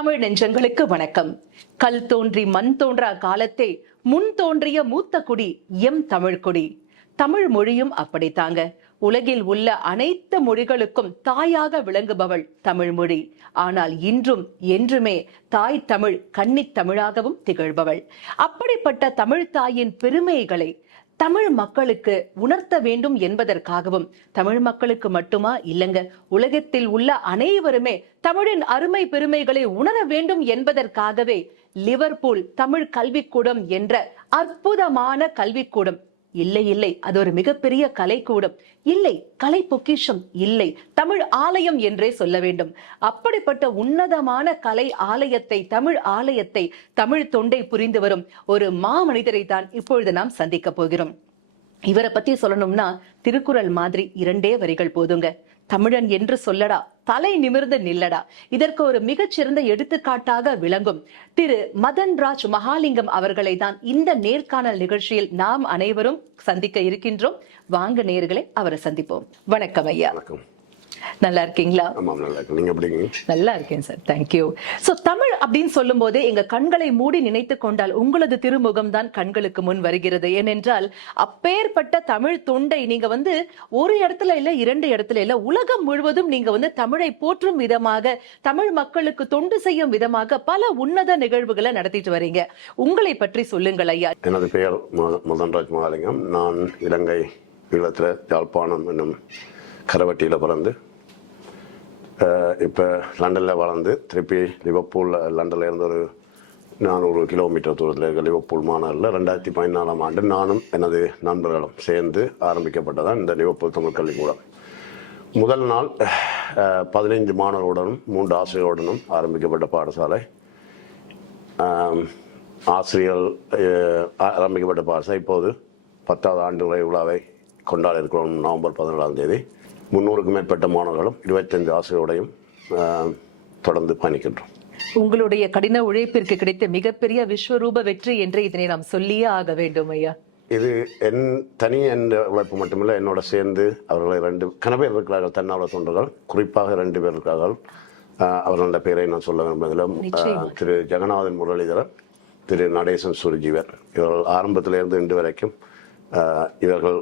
தமிழ் நெஞ்சங்களுக்கு வணக்கம். கல் தோன்றி மண் தோன்றா காலத்தே முன் தோன்றிய மூத்த குடி எம் தமிழ் குடி. தமிழ் மொழியும் அப்படித்தாங்க உலகில் உள்ள அனைத்து மொழிகளுக்கும் தாயாக விளங்குபவள் தமிழ் மொழி. ஆனால் இன்றும் என்றுமே தாய் தமிழ் கன்னித் தமிழாகவும் திகழ்பவள். அப்படிப்பட்ட தமிழ் தாயின் பெருமைகளை தமிழ் மக்களுக்கு உணர்த்த வேண்டும் என்பதற்காகவும் தமிழ் மக்களுக்கு மட்டுமா இல்லைங்க? உலகத்தில் உள்ள அனைவருமே தமிழின் அருமை பெருமைகளை உணர வேண்டும் என்பதற்காகவே லிவர்பூல் தமிழ் கல்விக்கூடம் என்ற அற்புதமான கல்விக்கூடம் இல்லை இல்லை. அது ஒரு மிகப்பெரிய கலைக்கூடம். இல்லை கலை பொக்கிஷம் இல்லை. தமிழ் ஆலயம் என்றே சொல்ல வேண்டும். அப்படிப்பட்ட உன்னதமான கலை ஆலயத்தை தமிழ் ஆலயத்தை தமிழ் தொண்டை புரிந்து வரும் ஒரு மாமனிதரை தான் இப்பொழுது நாம் சந்திக்க போகிறோம். இவரை பத்தி சொல்லணும்னா திருக்குறள் மாதிரி இரண்டே வரிகள் போதுங்க. தமிழன் என்று சொல்லடா. தலை நிமிர்ந்து நில்லடா. இதற்கு ஒரு மிகச்சிறந்த எடுத்துக்காட்டாக விளங்கும். திரு. மதன் ராஜ் மகாலிங்கம் அவர்களை தான் இந்த நேர்காணல் நிகழ்ச்சியில் நாம் அனைவரும் சந்திக்க இருக்கின்றோம். வாங்க நேர்களை அவரை சந்திப்போம். வணக்கம் ஐயா. வணக்கம். நல்லா இருக்கீங்களா ஆமாம் நல்லா இருக்கேன் சார் தேங்க்யூ சோ தமிழ் அப்படின்னு சொல்லும் போதே எங்க கண்களை மூடி நினைத்து கொண்டால் உங்களது திருமுகம் தான் கண்களுக்கு முன் வருகிறது. ஏனென்றால் அப்பேற்பட்ட தமிழ் தொண்டை நீங்க வந்து ஒரு இடத்துல இல்ல இரண்டு இடத்துல இல்ல உலகம் முழுவதும் நீங்க வந்து தமிழை போற்றும் விதமாக தமிழ் மக்களுக்கு தொண்டு செய்யும் விதமாக பல உன்னத நிகழ்வுகளை நடத்திட்டு வரீங்க. உங்களை பற்றி சொல்லுங்கள் ஐயா. எனது பெயர் மதன்ராஜ் மகாலிங்கம் நான் இலங்கை ஈழத்தில் யாழ்ப்பாணம் என்னும் கரவட்டியில் பிறந்து இப்போ லண்டனில் வளர்ந்து திருப்பி லிவர்பூல் லண்டனில் இருந்து ஒரு நானூறு கிலோமீட்டர் தூரத்தில் இருக்க லிவர்பூல் மாநகரில் ரெண்டாயிரத்தி பதினாலாம் ஆண்டு நானும் எனது நண்பர்களும் சேர்ந்து ஆரம்பிக்கப்பட்டதான் இந்த லிவர்பூல் தமிழ் கல்விக்கூடம். முதல் நாள் பதினைஞ்சு மாணவர்களுடனும் மூன்று ஆசிரியர்களுடனும் ஆரம்பிக்கப்பட்ட பாடசாலை. ஆசிரியர்கள் ஆரம்பிக்கப்பட்ட பாடசாலை. இப்போது பத்தாவது ஆண்டு நிறைவு விழாவை கொண்டாட இருக்கிறோம் நவம்பர் பதினேழாம் தேதி. முன்னூறுக்கும் மேற்பட்ட மாணவர்களும் இருபத்தைந்து ஆசிரியரோடையும் ஆஹ், தொடர்ந்து பயணிக்கின்றோம். உங்களுடைய கடின உழைப்பிற்கு கிடைத்த மிகப்பெரிய விஸ்வரூப வெற்றி என்று இதனை நாம் சொல்லியே ஆக வேண்டும் ஐயா. இது என் தனி என்ற உழைப்பு மட்டுமில்லை என்னோட சேர்ந்து அவர்களை ரெண்டு கன பேர் இருக்கிறார்கள் தன்னார்வ தொண்டர்கள் குறிப்பாக ரெண்டு பேர் இருக்கிறார்கள். ஆஹ், அவர்களோட பேரை நான் சொல்ல விரும்புவதில் நிச்சயமா. திரு ஜெகநாதன் முரளிதரன் திரு நடேசன் சுருஜீவர் இவர்கள் ஆரம்பத்திலிருந்து இன்று வரைக்கும் இவர்கள்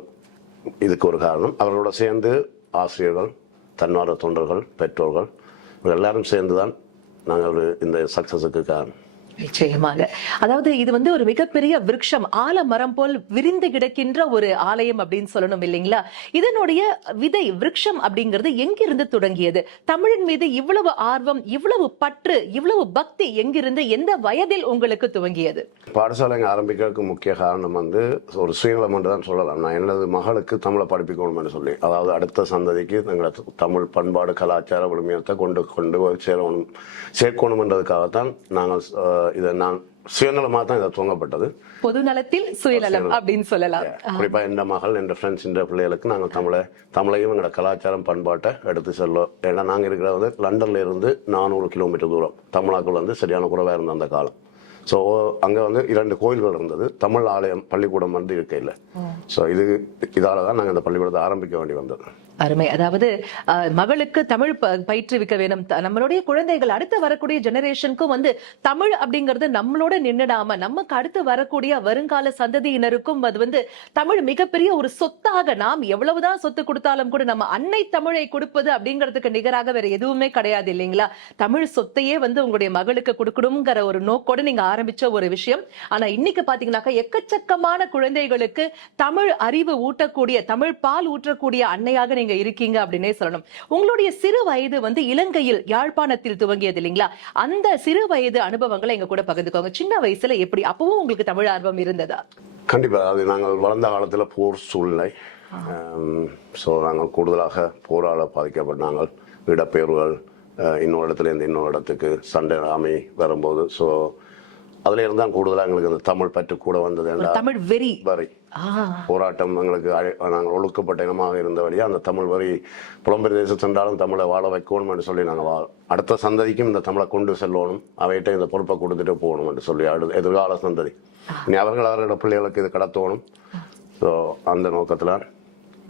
இதுக்கு ஒரு காரணம். அவர்களோட சேர்ந்து ஆசிரியர்கள் தன்னார்வ தொண்டர்கள் பெற்றோர்கள் இவங்க எல்லாரும் சேர்ந்து தான் நாங்கள் ஒரு இந்த சக்ஸஸுக்கு காரணம் நிச்சயமாக. அதாவது இது வந்து ஒரு மிகப்பெரிய விருட்சம். ஆலமரம் போல் விரிந்து கிடக்கின்ற ஒரு ஆலயம் அப்படின்னு சொல்லணும் இல்லைங்களா? இதனுடைய விதை விருட்சம் அப்படிங்கிறது எங்கிருந்து தொடங்கியது? தமிழின் மீது இவ்வளவு ஆர்வம் இவ்வளவு பற்று இவ்வளவு பக்தி எங்கிருந்து எந்த வயதில் உங்களுக்கு துவங்கியது? பாடசாலைங்க ஆரம்பிக்கிறதுக்கு முக்கிய காரணம் வந்து ஒரு சுயநலம் என்று தான் சொல்லலாம். நான் எனது மகளுக்கு தமிழை படிப்பிக்கணும்னு சொல்லி அதாவது அடுத்த சந்ததிக்கு எங்களை தமிழ் பண்பாடு கலாச்சார விழுமியத்தை கொண்டு கொண்டு சேரணும் சேர்க்கணும்ன்றதுக்காகத்தான் நாங்கள் இதை நான் சுயநலமாக தான் இதை துவங்கப்பட்டது. பொது நலத்தில் சுயநலம். அப்படின்னு சொல்லலாம். குறிப்பாக எந்த மகள் என்ற ஃப்ரெண்ட்ஸ் என்ற பிள்ளைகளுக்கு நாங்கள் தமிழை தமிழையும் எங்களோட கலாச்சாரம் பண்பாட்டை எடுத்து செல்வோம் ஏன்னா நாங்கள் இருக்கிறது வந்து லண்டன்ல இருந்து நானூறு கிலோமீட்டர் தூரம். தமிழாக்கள் வந்து சரியான குறைவாக இருந்த அந்த காலம். ஸோ அங்கே வந்து இரண்டு கோயில்கள் இருந்தது. தமிழ் ஆலயம் பள்ளிக்கூடம் வந்து இருக்கையில். ஸோ இது இதால தான் நாங்கள் இந்த பள்ளிக்கூடத்தை ஆரம்பிக்க வேண்டி வந்தது. அருமை. அதாவது மகளுக்கு தமிழ் ப- பயிற்றுவிக்க வேணும். த- நம்மளுடைய குழந்தைகள் அடுத்து வரக்கூடிய ஜெனரேஷனுக்கும் வந்து தமிழ் அப்படிங்கிறது நம்மளோட நின்றுடாம நமக்கு அடுத்து வரக்கூடிய வருங்கால சந்ததியினருக்கும் அது வந்து தமிழ் மிகப்பெரிய ஒரு சொத்தாக. நாம் எவ்வளவுதான் சொத்து கொடுத்தாலும் கூட நம்ம அன்னை தமிழை கொடுப்பது அப்படிங்கிறதுக்கு நிகராக வேற எதுவுமே கிடையாது இல்லைங்களா? தமிழ் சொத்தையே வந்து உங்களுடைய மகளுக்கு கொடுக்கணுங்கிற ஒரு நோக்கோட நீங்க ஆரம்பிச்ச ஒரு விஷயம். ஆனா இன்னைக்கு பாத்தீங்கன்னாக்கா எக்கச்சக்கமான குழந்தைகளுக்கு தமிழ் அறிவு ஊட்டக்கூடிய தமிழ் பால் ஊற்றக்கூடிய அன்னையாக நீங்க இருக்கீங்க அப்படின்னே சொல்லணும். உங்களுடைய சிறு வயது வந்து இலங்கையில் யாழ்ப்பாணத்தில் துவங்கியது இல்லைங்களா? அந்த சிறு வயது அனுபவங்களை எங்க கூட பகிர்ந்துக்கோங்க. சின்ன வயசுல எப்படி? அப்பவும் உங்களுக்கு தமிழ் ஆர்வம் இருந்ததா? கண்டிப்பாக அது நாங்கள் வளர்ந்த காலத்தில் போர் சூழ்நிலை. ஸோ நாங்கள் கூடுதலாக போரால் பாதிக்கப்பட்டாங்க இடப்பெயர்வுகள் இன்னொரு இடத்துல இருந்து இன்னொரு இடத்துக்கு சண்டை ஆமை வரும்போது ஸோ அதுல இருந்து தான் கூடுதலாக எங்களுக்கு அந்த தமிழ் பற்று கூட வந்தது. தமிழ் வெறி. வரி. போராட்டம் எங்களுக்கு அழை- நாங்கள் ஒழுக்கப்பட்ட இனமாக இருந்தபடியா அந்த தமிழ் வரி புலம்பெயர் தேசம் சென்றாலும் தமிழை வாழ வைக்கணும் என்று சொல்லி நாங்கள் வா அடுத்த சந்ததிக்கும் இந்த தமிழை கொண்டு செல்லணும். அவைகிட்ட இந்த பொறுப்பை கொடுத்துட்டு போகணும் என்று சொல்லி அடு எதிர்கால சந்ததி. இனி அவர்கள் அவர்களோட பிள்ளைகளுக்கு இது கடத்தணும். ஸோ அந்த நோக்கத்தில்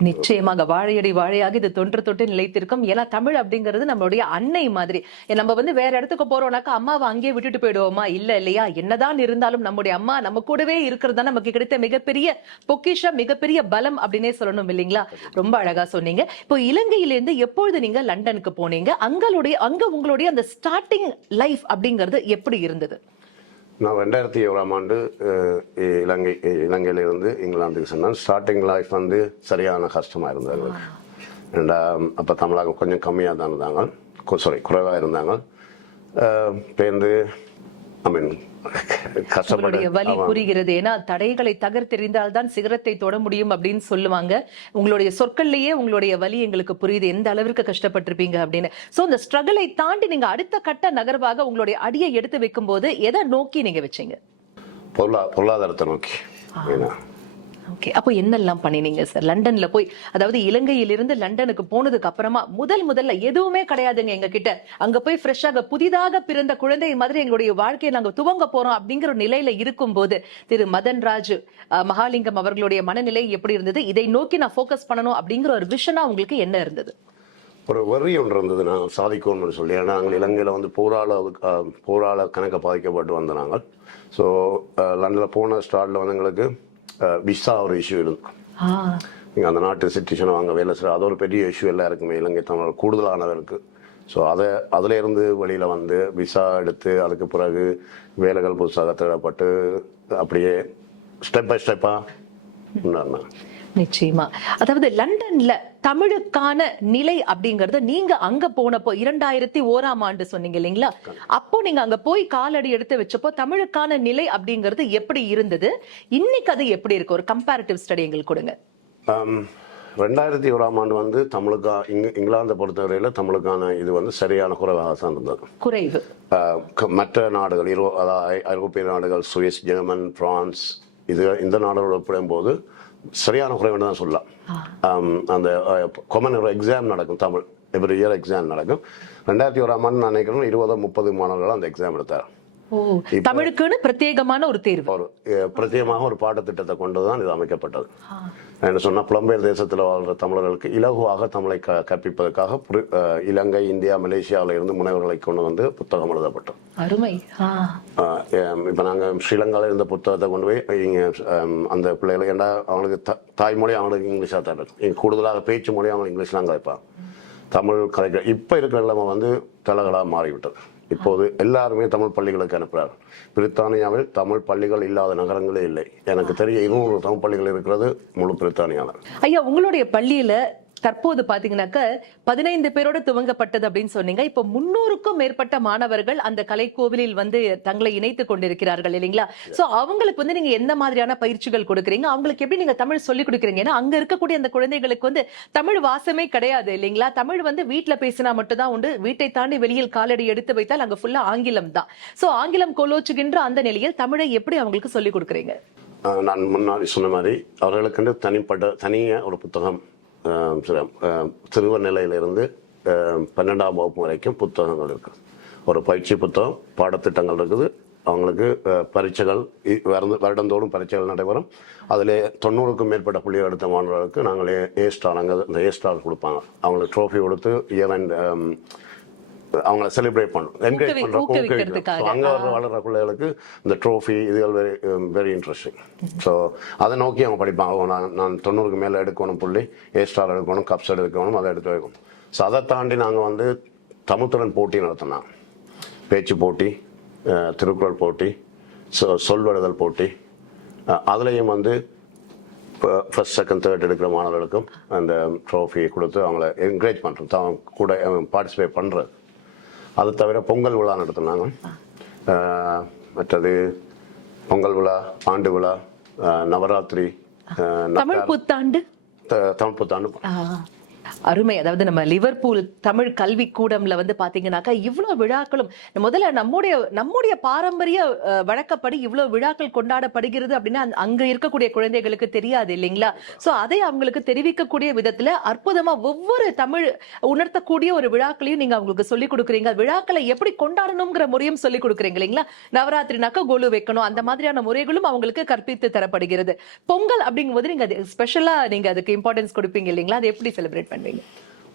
நிச்சயமாக வாழையடி வாழையாக இது தொன்று தொட்டு நிலைத்திருக்கும். ஏன்னா தமிழ் அப்படிங்கிறது நம்மளுடைய அன்னை மாதிரி. நம்ம வந்து வேற இடத்துக்கு போறோம்னாக்கா அம்மாவை அங்கேயே விட்டுட்டு போயிடுவோமா? இல்ல இல்லையா? என்னதான் இருந்தாலும் நம்முடைய அம்மா நம்ம கூடவே இருக்கிறது தான் நமக்கு கிடைத்த மிகப்பெரிய பொக்கிஷம் மிகப்பெரிய பலம் அப்படின்னே சொல்லணும் இல்லைங்களா? ரொம்ப அழகா சொன்னீங்க. இப்போ இலங்கையிலிருந்து எப்பொழுது நீங்க லண்டனுக்கு போனீங்க? அங்களுடைய அங்க உங்களுடைய அந்த ஸ்டார்டிங் லைஃப் அப்படிங்கிறது எப்படி இருந்தது? நான் ரெண்டாயிரத்தி ஏழாம் ஆண்டு இலங்கை இலங்கையிலிருந்து இங்கிலாந்துக்கு சொன்னேன் ஸ்டார்டிங் லைஃப் வந்து சரியான கஷ்டமாக இருந்தது. எங்களுக்கு ரெண்டா அப்போ தமிழாக கொஞ்சம் கம்மியாக தான் இருந்தாங்க. சாரி குறைவாக இருந்தாங்க. பேருந்து ஐ மீன் உங்களுடைய வலி. புரிகிறது. ஏன்னா தடைகளை தகர்த்தெறிந்தால் தான் சிகரத்தை தொட முடியும் அப்படின்னு சொல்லுவாங்க. உங்களுடைய சொற்கள்லயே உங்களுடைய வலி எங்களுக்கு புரியுது. எந்த அளவிற்கு கஷ்டப்பட்டிருப்பீங்க அப்படின்னு. சோ இந்த ஸ்ட்ரகிளை தாண்டி நீங்க அடுத்த கட்ட நகர்வாக உங்களுடைய அடியை எடுத்து வைக்கும் போது எதை நோக்கி நீங்க வச்சீங்க? பொருளா பொருளாதாரத்தை நோக்கி. ஓகே அப்போ என்னெல்லாம் பண்ணினீங்க சார் லண்டன்ல போய் அதாவது இலங்கையிலிருந்து லண்டனுக்கு போனதுக்கு அப்புறமா முதல் முதல்ல எதுவுமே கிடையாதுங்க எங்க கிட்ட அங்க போய் ஃப்ரெஷ்ஷாக புதிதாக பிறந்த குழந்தை மாதிரி எங்களுடைய வாழ்க்கையை நாங்க துவங்க போறோம் அப்படிங்கிற ஒரு நிலையில இருக்கும்போது திரு மதன்ராஜு மகாலிங்கம் அவர்களுடைய மனநிலை எப்படி இருந்தது? இதை நோக்கி நான் ஃபோக்கஸ் பண்ணணும் அப்படிங்கிற ஒரு விஷனா உங்களுக்கு என்ன இருந்தது? ஒரு வரி ஒன்று இருந்தது. நான் சாதிக்கணும்னு சொல்லி ஏன்னா நாங்கள் இலங்கையில் வந்து போராள அஹ், போராள பாதிக்கப்பட்டு வந்த நாங்கள். ஸோ லண்டனில் போன ஸ்டார்டில் வந்து எங்களுக்கு விசா ஒரு இஷ்யூ ஆ, நீங்கள் அந்த நாட்டு சிட்டிசனை வாங்க வேலை செய்கிற அது ஒரு பெரிய இஷ்யூ எல்லாருக்குமே இலங்கை தமிழர் கூடுதலானவருக்கு. ஸோ அதை அதில் இருந்து வெளியில் வந்து விசா எடுத்து அதுக்கு பிறகு வேலைகள் புதுசாக தேடப்பட்டு அப்படியே ஸ்டெப் பை ஸ்டெப்பாக நிச்சயமா. அதாவது லண்டன்ல தமிழுக்கான நிலை அப்படிங்கறது நீங்க அங்க போனப்போ இரண்டாயிரத்தி ஓராம் ஆண்டு சொன்னீங்க இல்லைங்களா? அப்போ நீங்க அங்க போய் காலடி எடுத்து வச்சப்போ தமிழுக்கான நிலை அப்படிங்கிறது எப்படி இருந்தது? இன்னைக்கு அது எப்படி இருக்கு? ஒரு கம்பேரிட்டிவ் ஸ்டடி எங்களுக்கு கொடுங்க. ரெண்டாயிரத்தி ஓராம் ஆண்டு வந்து தமிழுக்கா இங்க இங்கிலாந்தை பொறுத்தவரையில் தமிழுக்கான இது வந்து சரியான குறைவாக தான் இருந்தது. குறைவு. மற்ற நாடுகள் ஐரோப்பிய நாடுகள் சுவிஸ் ஜெர்மன் பிரான்ஸ் இது இந்த நாடுகளோட ஒப்பிடும்போது சரியான குறைவுன்னு தான் சொல்லலாம். அந்த கொமன் ஒரு எக்ஸாம் நடக்கும் தமிழ் எவ்ரி இயர் எக்ஸாம் நடக்கும். ரெண்டாயிரத்தி ஓராம் ஆண்டு நான் நினைக்கிறேன் இருபது முப்பது மாணவர்கள் அந்த எக்ஸாம் எடுத்தார் தமிழுக்குன்னு பிரத்யேகமான ஒரு தேர்வு. ஒரு பிரத்யேகமாக ஒரு பாடத்திட்டத்தை கொண்டு தான் இது அமைக்கப்பட்டது. என்ன சொன்னால் புலம்பெயர் தேசத்தில் வாழ்கிற தமிழர்களுக்கு இலகுவாக தமிழை க கற்பிப்பதற்காக இலங்கை இந்தியா மலேசியாவில் இருந்து முனைவர்களை கொண்டு வந்து புத்தகம் எழுதப்பட்டது. அருமை. இப்போ நாங்கள் ஸ்ரீலங்காவில் இருந்த புத்தகத்தை கொண்டு போய் இங்கே அந்த பிள்ளைகள் ஏன்டா அவங்களுக்கு த தாய்மொழி அவங்களுக்கு இங்கிலீஷாக தான்? இருக்கும் கூடுதலாக பேச்சு மொழி அவங்க இங்கிலீஷ் தான் கலைப்பாங்க தமிழ் கலைக்கிற இப்போ இருக்கிற நிலைமை வந்து தலகலாக மாறிவிட்டது. இப்போது எல்லாருமே தமிழ் பள்ளிகளுக்கு அனுப்புகிறார் பிரித்தானியாவில் தமிழ் பள்ளிகள் இல்லாத நகரங்களே இல்லை. எனக்கு தெரிய இருநூறு தமிழ் பள்ளிகள் இருக்கிறது முழு பிரித்தானியாவில் ஐயா உங்களுடைய பள்ளியில தற்போது பாத்தீங்கன்னாக்க பதினைந்து பேரோட துவங்கப்பட்டது அப்படின்னு சொன்னீங்க. இப்போ முன்னூறுக்கும் மேற்பட்ட மாணவர்கள் அந்த கலைக்கோவிலில் வந்து தங்களை இணைத்துக் கொண்டிருக்கிறார்கள் இல்லைங்களா? சோ அவங்களுக்கு வந்து நீங்க எந்த மாதிரியான பயிற்சிகள் கொடுக்குறீங்க? அவங்களுக்கு எப்படி நீங்க தமிழ் சொல்லி கொடுக்குறீங்க? ஏன்னா அங்க இருக்கக்கூடிய அந்த குழந்தைகளுக்கு வந்து தமிழ் வாசமே கிடையாது இல்லைங்களா? தமிழ் வந்து வீட்டுல பேசினா மட்டும்தான் உண்டு. வீட்டை தாண்டி வெளியில் காலடி எடுத்து வைத்தால் அங்க ஃபுல்லா ஆங்கிலம் தான். சோ ஆங்கிலம் கொலோச்சுகின்ற அந்த நிலையில் தமிழை எப்படி அவங்களுக்கு சொல்லி கொடுக்குறீங்க? நான் முன்னாடி சொன்ன மாதிரி அவர்களுக்கு தனிப்பட்ட தனியாக ஒரு புத்தகம் சிறுவர் நிலையிலிருந்து பன்னெண்டாம் வகுப்பு வரைக்கும் புத்தகங்கள் இருக்கு. ஒரு பயிற்சி புத்தகம் பாடத்திட்டங்கள் இருக்குது. அவங்களுக்கு பரீட்சைகள் இ- வருடந்தோறும் பரீட்சைகள் நடைபெறும். அதில் தொண்ணூறுக்கும் மேற்பட்ட புள்ளி எடுத்த மாணவர்களுக்கு நாங்கள் ஏ- ஸ்டார் அங்கே இந்த ஏ ஸ்டார் கொடுப்பாங்க. அவங்களுக்கு ட்ரோஃபி கொடுத்து இயர் அண்ட் அவங்கள செலிப்ரேட் பண்ணும். என்கரேஜ் பண்ணுறோம். அங்கே வர வளர்ற பிள்ளைகளுக்கு இந்த ட்ரோஃபி இதுகள் வெரி வெரி இன்ட்ரெஸ்டிங் ஸோ அதை நோக்கி அவங்க படிப்பாங்க. நான் நான் தொண்ணூறுக்கு மேலே எடுக்கணும் புள்ளி. ஏ ஸ்டார் எடுக்கணும் கப்ஸ் எடுக்கணும் அதை எடுத்து வைக்கணும். ஸோ அதை தாண்டி நாங்கள் வந்து தமிழ்த்திறன் போட்டி நடத்தினோம். பேச்சு போட்டி திருக்குறள் போட்டி சொ சொல்வெழுதல் போட்டி. அதுலேயும் வந்து ஃபர்ஸ்ட் செகண்ட் தேர்ட் எடுக்கிற மாணவர்களுக்கும் அந்த ட்ரோஃபி கொடுத்து அவங்கள என்கரேஜ் பண்ணுறோம் தான் கூட பார்ட்டிசிபேட் பண்ணுறது அது தவிர பொங்கல் விழா நடத்தினாங்க. மற்றது பொங்கல் விழா ஆண்டு விழா நவராத்திரி தமிழ் புத்தாண்டு? தமிழ் புத்தாண்டு. அருமை. அதாவது நம்ம லிவர்பூல் தமிழ் கல்வி கூடம்ல வந்து பாத்தீங்கன்னாக்கா இவ்வளவு விழாக்களும் முதல்ல நம்முடைய நம்முடைய பாரம்பரிய வழக்கப்படி இவ்வளவு விழாக்கள் கொண்டாடப்படுகிறது அப்படின்னா அங்க இருக்கக்கூடிய குழந்தைகளுக்கு தெரியாது இல்லைங்களா? சோ அதை அவங்களுக்கு தெரிவிக்கக்கூடிய விதத்துல அற்புதமா ஒவ்வொரு தமிழ் உணர்த்தக்கூடிய ஒரு விழாக்களையும் நீங்க அவங்களுக்கு சொல்லி கொடுக்குறீங்க. விழாக்களை எப்படி கொண்டாடணுங்கிற முறையும் சொல்லி கொடுக்குறீங்க இல்லைங்களா? நவராத்திரினாக்கா கொலு வைக்கணும். அந்த மாதிரியான முறைகளும் அவங்களுக்கு கற்பித்து தரப்படுகிறது. பொங்கல் அப்படிங்கும்போது நீங்க ஸ்பெஷலா நீங்க அதுக்கு இம்பார்ட்டன்ஸ் கொடுப்பீங்க இல்லைங்களா? அதை எப்படி செலிப்ரேட் பண்ணுவீங்க.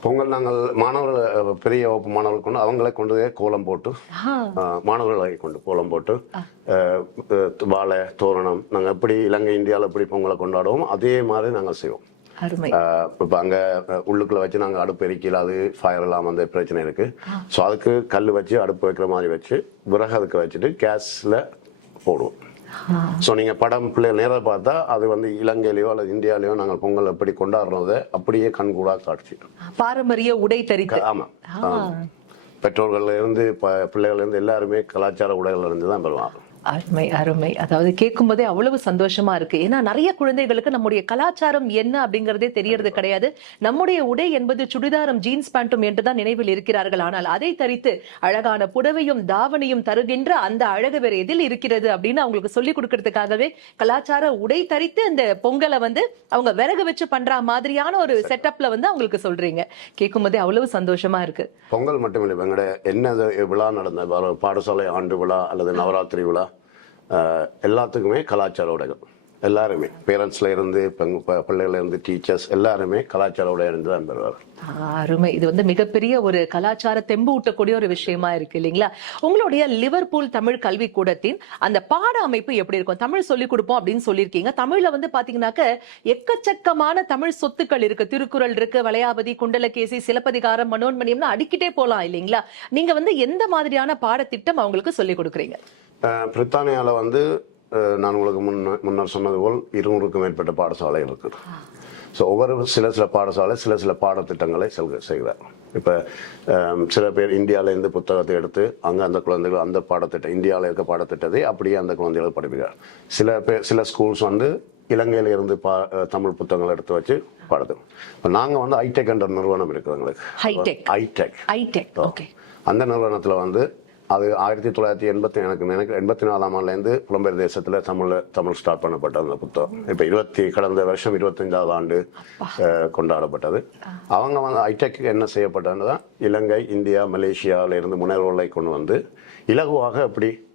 பொங்கல் நாங்கள் மாணவர்கள் பெரிய வகுப்பு மாணவர்கள் கொண்டு அவங்களே கொண்டு கோலம் போட்டு மாணவர்களை கொண்டு கோலம் போட்டு வாழை தோரணம் நாங்கள் எப்படி இலங்கை இந்தியாவில் எப்படி பொங்கலை கொண்டாடுவோம் அதே மாதிரி நாங்கள் செய்வோம். இப்போ அங்கே உள்ளுக்குள்ள வச்சு நாங்கள் அடுப்பு எரிக்கல அது ஃபயர் எல்லாம் அந்த பிரச்சனை இருக்கு. ஸோ அதுக்கு கல் வச்சு அடுப்பு வைக்கிற மாதிரி வச்சு விறகு அதுக்கு வச்சுட்டு கேஸில் போடுவோம். ஸோ நீங்கள் படம் பிள்ளைகள் நேராக பார்த்தா அது வந்து இலங்கையிலையோ அல்லது இந்தியாவிலையோ நாங்கள் பொங்கல் எப்படி கொண்டாடுறதை அப்படியே கண்கூடாக காட்சி. பாரம்பரிய உடை தரித்து. ஆமாம் பெற்றோர்கள்ல இருந்து ப பிள்ளைகள்ல இருந்து எல்லாருமே கலாச்சார உடைகள்ல இருந்து தான் பெறுவாங்க அருமை அருமை. அதாவது கேட்கும் போதே அவ்வளவு சந்தோஷமா இருக்கு. ஏன்னா நிறைய குழந்தைகளுக்கு நம்முடைய கலாச்சாரம் என்ன அப்படிங்கறதே தெரியறது கிடையாது. நம்முடைய உடை என்பது சுடிதாரம் ஜீன்ஸ் பேண்ட்டும் என்றுதான் நினைவில் இருக்கிறார்கள். ஆனால் அதை தரித்து அழகான புடவையும் தாவணியும் தருகின்ற அந்த அழகு வேற எதில் இருக்கிறது அப்படின்னு அவங்களுக்கு சொல்லி கொடுக்கறதுக்காகவே கலாச்சார உடை தரித்து அந்த பொங்கலை வந்து அவங்க விறகு வச்சு பண்ற மாதிரியான ஒரு செட்டப்ல வந்து அவங்களுக்கு சொல்றீங்க. கேட்கும் போதே அவ்வளவு சந்தோஷமா இருக்கு. பொங்கல் மட்டும் இல்லை எங்கட என்ன விழா நடந்த பாடசாலை ஆண்டு விழா அல்லது நவராத்திரி விழா? எல்லாத்துக்குமே கலாச்சார உடைகள் எல்லாருமே. பேரண்ட்ஸ்ல இருந்து பிள்ளைகள்ல இருந்து டீச்சர்ஸ் எல்லாருமே கலாச்சார உடைய இருந்து தான் பெறுவார் அருமை. இது வந்து மிகப்பெரிய ஒரு கலாச்சார தெம்பு ஊட்டக்கூடிய ஒரு விஷயமா இருக்கு இல்லைங்களா? உங்களுடைய லிவர்பூல் தமிழ் கல்வி கூடத்தின் அந்த பாட அமைப்பு எப்படி இருக்கும்? தமிழ் சொல்லி கொடுப்போம் அப்படின்னு சொல்லியிருக்கீங்க. தமிழ்ல வந்து பாத்தீங்கன்னாக்க எக்கச்சக்கமான தமிழ் சொத்துக்கள் இருக்கு. திருக்குறள் இருக்கு வளையாபதி குண்டலகேசி சிலப்பதிகாரம் மனோன்மணியம்னு அடிக்கிட்டே போலாம் இல்லைங்களா? நீங்க வந்து எந்த மாதிரியான பாடத்திட்டம் அவங்களுக்கு சொல்லி கொடுக்குறீங்க? அஹ், பிரித்தானியால வந்து நான் உங்களுக்கு முன்ன முன்னர் சொன்னது போல் இருநூறுக்கும் மேற்பட்ட பாடசாலை இருக்கு ஸோ ஒவ்வொரு சில சில பாடசாலை சில சில பாடத்திட்டங்களை செல் செய்கிறார். இப்போ சில பேர் இந்தியாவிலேருந்து புத்தகத்தை எடுத்து அங்கே அந்த குழந்தைகள் அந்த பாடத்திட்டம் இந்தியாவில் இருக்க பாடத்திட்டத்தை அப்படியே அந்த குழந்தைகள் படிக்கிறார் சில பேர் சில ஸ்கூல்ஸ் வந்து இலங்கையில இருந்து பா தமிழ் புத்தகங்கள் எடுத்து வச்சு பாடத்து இப்போ நாங்கள் வந்து ஐடெக் என்ற நிறுவனம் இருக்குது எங்களுக்கு. ஹைடெக் ஐடெக் ஐடெக் ஓகே அந்த நிறுவனத்தில் வந்து அது ஆயிரத்தி தொள்ளாயிரத்தி எண்பத்தி எனக்கு நினைக்க எண்பத்தி நாலாம் ஆண்டுலேருந்து புலம்பெயர் தேசத்தில் தமிழ் தமிழ் ஸ்டார்ட் பண்ணப்பட்ட அந்த புத்தகம். இப்போ இருபத்தி கடந்த வருஷம் இருபத்தஞ்சாவது ஆண்டு கொண்டாடப்பட்டது. அவங்க வந்து ஐடெக் என்ன செய்யப்பட்டதுன்னா இலங்கை இந்தியா மலேசியாவில இருந்து முனைவர்களை கொண்டு வந்து இலகுவாக எப்படி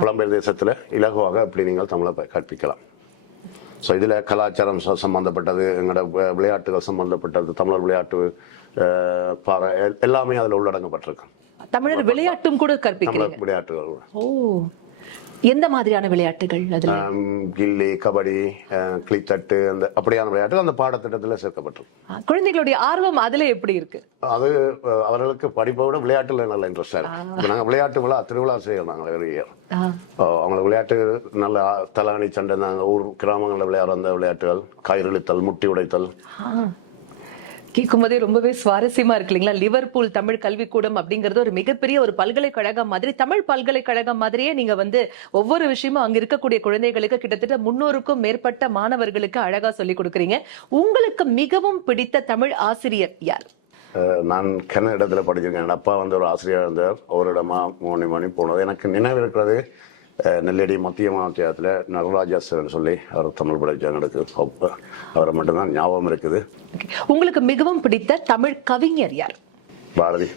புலம்பெயர் தேசத்தில் இலகுவாக எப்படி நீங்கள் தமிழை கற்பிக்கலாம். ஸோ இதில் கலாச்சாரம் ச- சம்பந்தப்பட்டது எங்களோட விளையாட்டுகள் சம்பந்தப்பட்டது தமிழர் விளையாட்டு எல்- எல்லாமே அதில் உள்ளடங்கப்பட்டிருக்கு. தமிழர் விளையாட்டும் கூட கற்பிக்கிறீங்க விளையாட்டுகள் ஓ. எந்த மாதிரியான விளையாட்டுகள் அதுல? கில்லி கபடி கிளித்தட்டு அந்த அப்படியான விளையாட்டுகள் அந்த பாடத்திட்டத்தில் சேர்க்கப்பட்டிருக்கு குழந்தைகளுடைய ஆர்வம் அதுல எப்படி இருக்கு? அது அவர்களுக்கு படிப்பை விட விளையாட்டுல நல்ல இன்ட்ரெஸ்டாக இருக்கு. நாங்கள் விளையாட்டு விழா திருவிழா செய்யறோம் நாங்கள். ஆ, அஹ், அவங்களுக்கு விளையாட்டு நல்ல தலாணி சண்டை நாங்கள் ஊர் கிராமங்களில் விளையாடுற அந்த விளையாட்டுகள் கயிறுளித்தல் முட்டி உடைத்தல். கேட்கும்போதே ரொம்பவே சுவாரஸ்யமா இருக்கு இல்லைங்களா? லிவர்பூல் தமிழ் கல்விக்கூடம் அப்படிங்கிறது ஒரு மிகப்பெரிய ஒரு பல்கலைக்கழகம் மாதிரி தமிழ் பல்கலைக்கழகம் மாதிரியே நீங்க வந்து ஒவ்வொரு விஷயமும் அங்க இருக்கக்கூடிய குழந்தைகளுக்கு கிட்டத்தட்ட முன்னூறுக்கும் மேற்பட்ட மாணவர்களுக்கு அழகா சொல்லி கொடுக்குறீங்க. உங்களுக்கு மிகவும் பிடித்த தமிழ் ஆசிரியர் யார்? நான் நான் கன்னடத்தில் படிச்சிருக்கேன். என் அப்பா வந்து ஒரு ஆசிரியர் இருந்தார். ஒரு இடமா மோனி மணி போனது. எனக்கு நினைவு இருக்கிறது நெல்லடி மத்திய மாவட்டத்தில் நடராஜா சார்னு சொல்லி அவர் தமிழ் எனக்கு அப்ப அவரை மட்டும்தான் ஞாபகம் இருக்குது. உங்களுக்கு மிகவும் பிடித்த தமிழ் கவிஞர் யார்? பாரதி.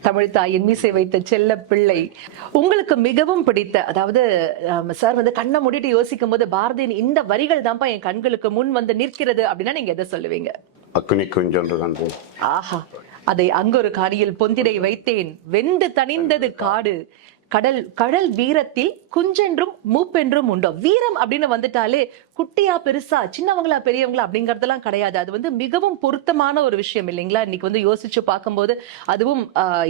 தமிழ் தாயின் மீசை வைத்த செல்ல பிள்ளை. உங்களுக்கு மிகவும் பிடித்த அதாவது சார் வந்து கண்ணை மூடிட்டு யோசிக்கும் போது பாரதியின் இந்த வரிகள் தான்ப்பா என் கண்களுக்கு முன் வந்து நிற்கிறது அப்படின்னா நீங்க எதை சொல்லுவீங்க? அக்குனி குஞ்சொன்று ஆஹா. அதை அங்கொரு காடியில் பொந்திடை வைத்தேன். வெந்து தணிந்தது காடு. கடல் கடல் வீரத்தில் குஞ்சென்றும் மூப்பென்றும் உண்டோ? வீரம் அப்படின்னு வந்துட்டாலே குட்டியா பெருசா சின்னவங்களா பெரியவங்களா அப்படிங்கறதெல்லாம் கிடையாது. அது வந்து மிகவும் பொருத்தமான ஒரு விஷயம் இல்லைங்களா? இன்னைக்கு வந்து யோசிச்சு பார்க்கும்போது அதுவும்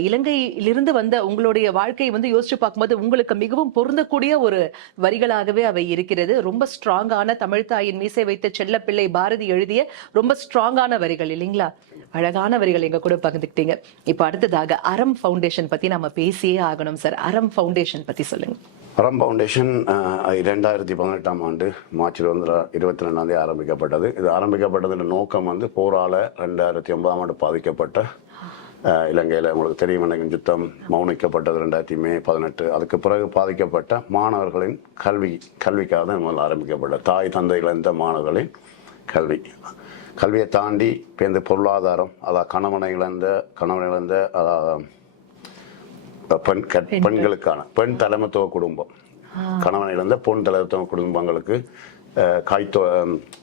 இலங்கையிலிருந்து வந்த உங்களுடைய வாழ்க்கையை வந்து யோசிச்சு பார்க்கும்போது உங்களுக்கு மிகவும் பொருந்தக்கூடிய ஒரு வரிகளாகவே அவை இருக்கிறது. ரொம்ப ஸ்ட்ராங்கான தமிழ் தாயின் மீசை வைத்த செல்லப்பிள்ளை பாரதி எழுதிய ரொம்ப ஸ்ட்ராங்கான வரிகள் இல்லைங்களா? அழகான வரிகள் எங்க கூட பகிர்ந்துக்கிட்டீங்க. இப்போ அடுத்ததாக அறம் ஃபவுண்டேஷன் பத்தி நம்ம பேசியே ஆகணும் சார். அறம் ஃபவுண்டேஷன் பற்றி சொல்லுங்கள் அறம் ஃபவுண்டேஷன் ரெண்டாயிரத்தி இரண்டாயிரத்தி பதினெட்டாம் ஆண்டு மார்ச் இருபத்தி இருபத்தி ரெண்டாந்தே ஆரம்பிக்கப்பட்டது. இது ஆரம்பிக்கப்பட்டதின் நோக்கம் வந்து போரால் ரெண்டாயிரத்தி ஒன்பதாம் ஆண்டு பாதிக்கப்பட்ட இலங்கையில் உங்களுக்கு தெரியும் எனக்கு யுத்தம் மௌனிக்கப்பட்டது ரெண்டாயிரத்தி மே பதினெட்டு. அதுக்கு பிறகு பாதிக்கப்பட்ட மாணவர்களின் கல்வி கல்விக்காக தான் முதல்ல ஆரம்பிக்கப்பட்ட. தாய் தந்தை இழந்த மாணவர்களின் கல்வி. கல்வியை தாண்டி இப்போ இந்த பொருளாதாரம் அதாவது கணவனை இழந்த கணவனை இழந்த அதாவது பெண் பெண்களுக்கான பெண் தலைமைத்துவ குடும்பம். கணவன் இழந்த பொன் தலைமைத்துவ குடும்பங்களுக்கு காய்த்தொ